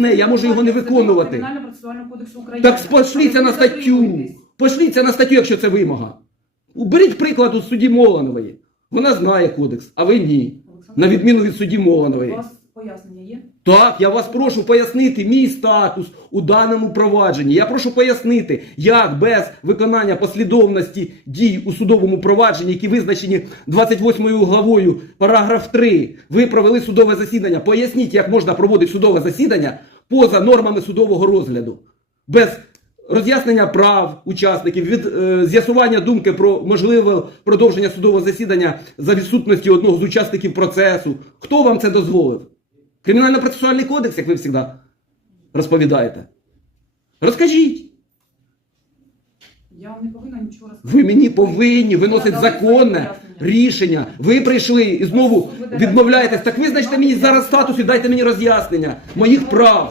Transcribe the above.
Не, я можу його не виконувати. Так пошліться на статтю. Пошліться на статтю, якщо це вимога. Уберіть приклад у судді Моланової. Вона знає кодекс, а ви ні. На відміну від судді Моланової. Пояснення є? Так, я вас прошу пояснити мій статус у даному провадженні. Я прошу пояснити, як без виконання послідовності дій у судовому провадженні, які визначені 28 главою, параграф 3, ви провели судове засідання. Поясніть, як можна проводити судове засідання поза нормами судового розгляду. Без роз'яснення прав учасників, від е, з'ясування думки про можливе продовження судового засідання за відсутності одного з учасників процесу. Хто вам це дозволив? Кримінально-процесуальний кодекс, як ви завжди розповідаєте. Розкажіть. Я вам не повинна нічого розказати. Ви мені повинні виносити законне рішення. Ви прийшли і знову відмовляєтесь. Так ви значите мені зараз статус і дайте мені роз'яснення моїх прав.